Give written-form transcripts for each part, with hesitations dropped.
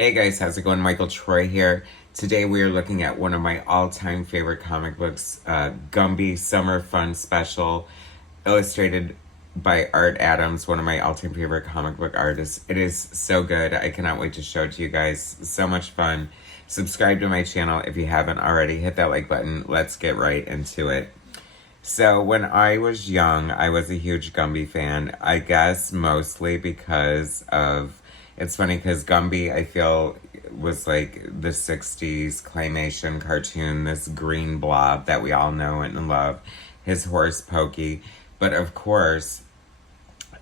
Hey guys, how's it going? Michael Troy here. Today we are looking at one of my all-time favorite comic books, Gumby Summer Fun Special, illustrated by Art Adams, one of my all-time favorite comic book artists. It is so good. I cannot wait to show it to you guys. So much fun. Subscribe to my channel if you haven't already. Hit that like button. Let's get right into it. So when I was young, I was a huge Gumby fan. I guess mostly because of, it's funny because Gumby, I feel, was like the 60s claymation cartoon, this green blob that we all know and love, his horse Pokey. But of course,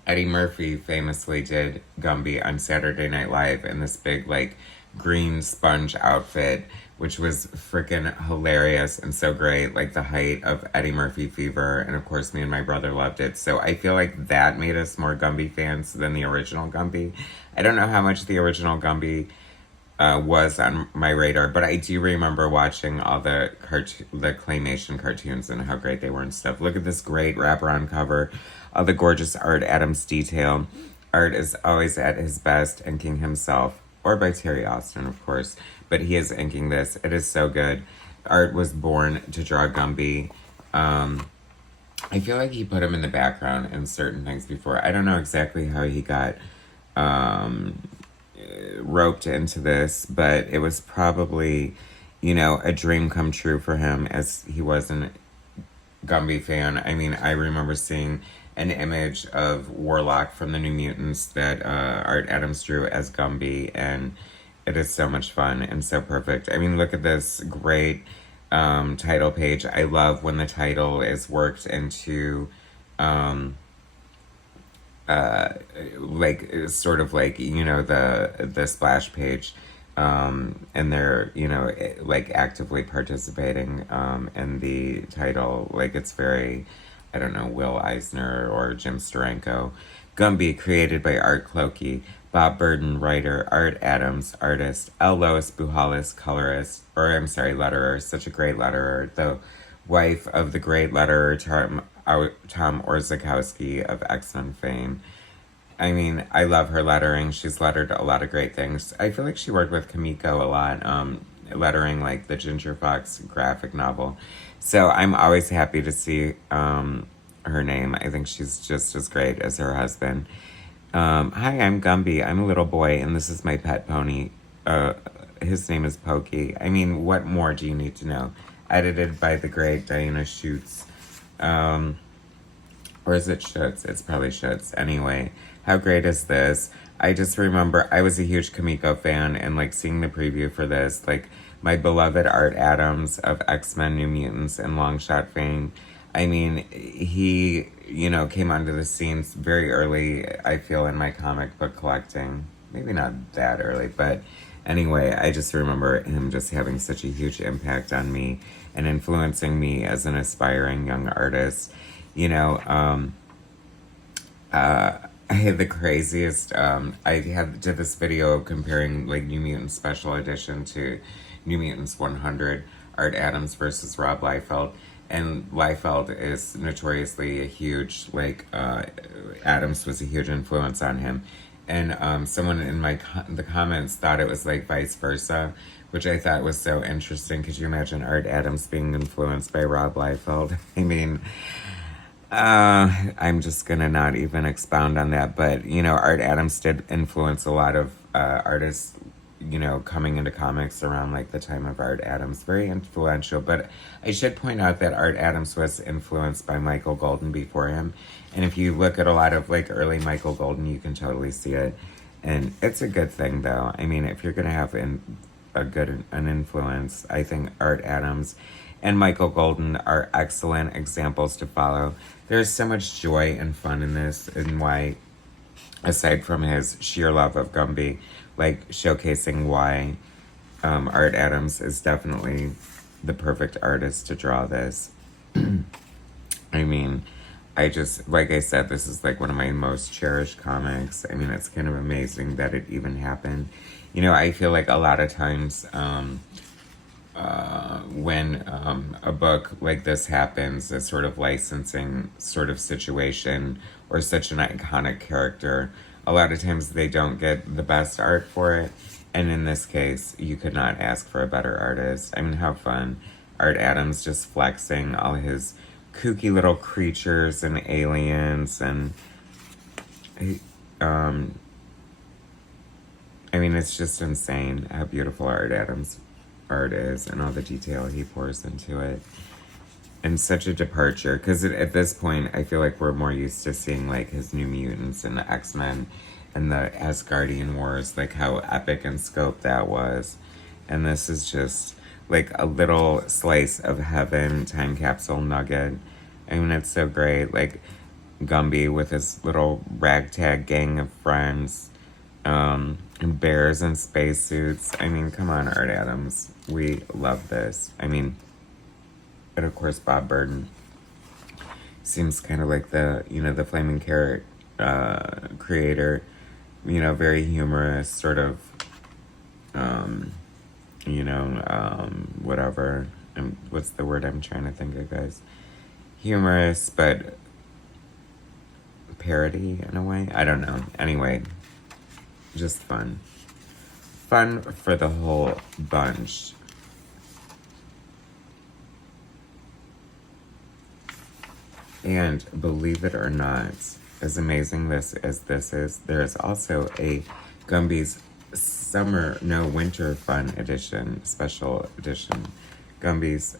Eddie Murphy famously did Gumby on Saturday Night Live in this big, like, green sponge outfit, which was freaking hilarious and so great, like the height of Eddie Murphy fever. And of course, me and my brother loved it. So I feel like that made us more Gumby fans than the original Gumby. I don't know how much the original Gumby was on my radar, but I do remember watching all the claymation cartoons and how great they were and stuff. Look at this great wraparound cover, all the gorgeous Art Adams detail. Art is always at his best, inking himself, or by Terry Austin, of course, but he is inking this. It is so good. Art was born to draw Gumby. I feel like he put him in the background in certain things before. I don't know exactly how he got roped into this, but it was probably, a dream come true for him as he was a Gumby fan. I mean, I remember seeing an image of Warlock from the New Mutants that Art Adams drew as Gumby, and it is so much fun and so perfect. I mean, look at this great title page. I love when the title is worked into like sort of like the splash page, and they're like actively participating in the title. Like it's very, I don't know, Will Eisner or Jim Steranko. Gumby, created by Art Clokey, Bob Burden, writer, Art Adams, artist, L. Lois Buhalis, colorist, letterer, such a great letterer, the wife of the great letterer Tom Orzechowski of X-Men fame. I mean, I love her lettering. She's lettered a lot of great things. I feel like she worked with Kamiko a lot, lettering like the Ginger Fox graphic novel. So I'm always happy to see her name. I think she's just as great as her husband. Hi, I'm Gumby. I'm a little boy, and this is my pet pony. His name is Pokey. I mean, what more do you need to know? Edited by the great Diana Schutz. Or is it Schutz? It's probably Schutz. Anyway, how great is this? I just remember I was a huge Kamiko fan, and like seeing the preview for this, like my beloved Art Adams of X-Men, New Mutants, and Longshot fame. I mean, he, came onto the scenes very early, I feel, in my comic book collecting. Maybe not that early, but anyway, I just remember him just having such a huge impact on me and influencing me as an aspiring young artist. I had the craziest, did this video comparing like New Mutants Special Edition to New Mutants 100, Art Adams versus Rob Liefeld. And Liefeld is notoriously a huge, Adams was a huge influence on him. And someone in the comments thought it was like vice versa, which I thought was so interesting. Could you imagine Art Adams being influenced by Rob Liefeld? I mean, I'm just gonna not even expound on that, but Art Adams did influence a lot of artists, coming into comics around like the time of Art Adams. Very influential, but I should point out that Art Adams was influenced by Michael Golden before him, and if you look at a lot of like early Michael Golden, you can totally see it, and it's a good thing though. I mean, if you're gonna have an influence, I think Art Adams and Michael Golden are excellent examples to follow. There's so much joy and fun in this, and why, aside from his sheer love of Gumby, like showcasing why Art Adams is definitely the perfect artist to draw this. I mean, like I said, this is like one of my most cherished comics. I mean, it's kind of amazing that it even happened. I feel like a lot of times when a book like this happens, a sort of licensing sort of situation, or such an iconic character, a lot of times they don't get the best art for it. And in this case, you could not ask for a better artist. I mean, how fun. Art Adams just flexing all his kooky little creatures and aliens and I mean, it's just insane how beautiful Art Adams' art is and all the detail he pours into it. And such a departure, because at this point, I feel like we're more used to seeing, like, his New Mutants and the X-Men and the Asgardian Wars, like, how epic in scope that was. And this is just, like, a little slice of heaven, time capsule nugget. I mean, it's so great. Like, Gumby with his little ragtag gang of friends, and bears in spacesuits. I mean, come on, Art Adams. We love this. I mean, and of course, Bob Burden seems kind of like the, you know, the Flaming Carrot creator, you know, very humorous, sort of, you know, whatever. What's the word I'm trying to think of, guys? Humorous, but parody in a way. I don't know. Anyway, just fun. Fun for the whole bunch. And believe it or not, as amazing as this is, there is also a Gumby's Winter Fun Edition, Special Edition. Gumby's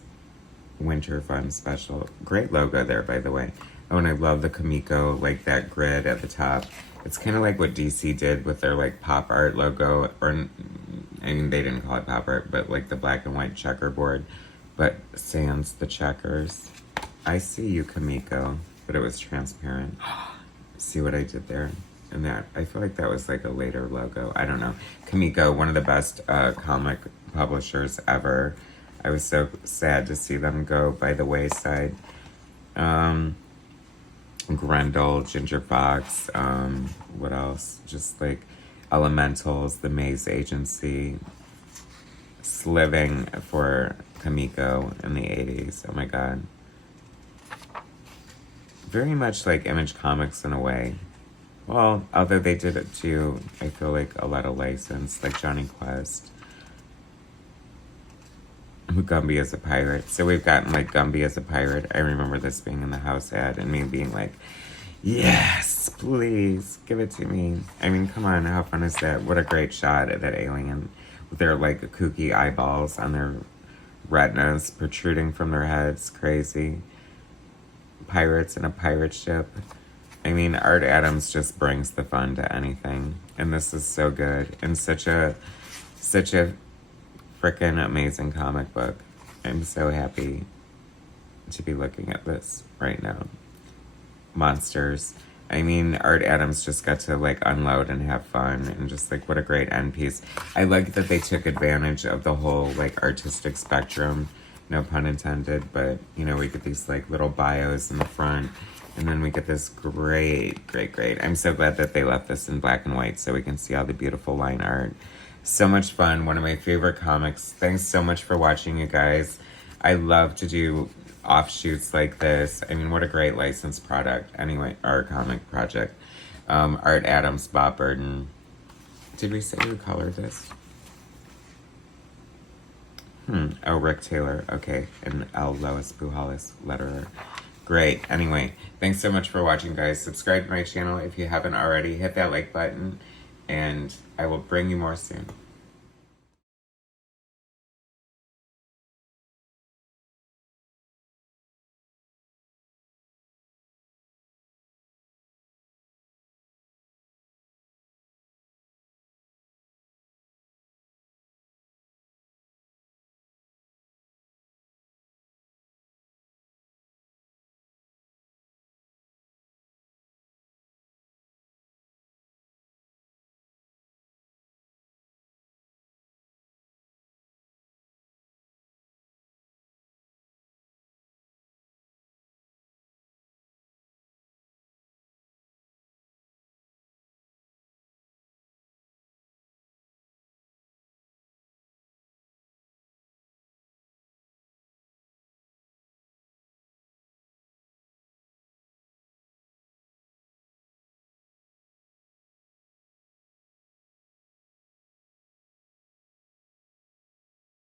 Winter Fun Special. Great logo there, by the way. Oh, and I love the Kamiko, like that grid at the top. It's kind of like what DC did with their, like, pop art logo. Or, I mean, they didn't call it pop art, but, like, the black and white checkerboard. But sans the checkers. I see you, Kamiko, but it was transparent. See what I did there? And that, I feel like that was like a later logo. I don't know. Kamiko, one of the best comic publishers ever. I was so sad to see them go by the wayside. Grendel, Ginger Fox, what else? Just like Elementals, the Maze Agency, sliving for Kamiko in the 80s. Oh my god. Very much like Image Comics in a way. Well, although they did it too, I feel like a lot of license, like Johnny Quest. Gumby as a pirate. So we've gotten like Gumby as a pirate. I remember this being in the house ad and me being like, yes, please, give it to me. I mean, come on, how fun is that? What a great shot at that alien with their like kooky eyeballs on their retinas protruding from their heads. Crazy. Pirates in a pirate ship. I mean, Art Adams just brings the fun to anything. And this is so good. And such a freaking amazing comic book. I'm so happy to be looking at this right now. Monsters. I mean, Art Adams just got to like unload and have fun and just like what a great end piece. I like that they took advantage of the whole like artistic spectrum. No pun intended, but you know, we get these like little bios in the front and then we get this great. I'm so glad that they left this in black and white so we can see all the beautiful line art. So much fun. One of my favorite comics. Thanks so much for watching, you guys. I love to do offshoots like this. I mean, what a great licensed product. Anyway, our comic project. Art Adams, Bob Burden. Did we say who colored this? Oh, Rick Taylor. Okay. And L. Lois Pujolas, letterer. Great. Anyway, thanks so much for watching, guys. Subscribe to my channel if you haven't already. Hit that like button, and I will bring you more soon.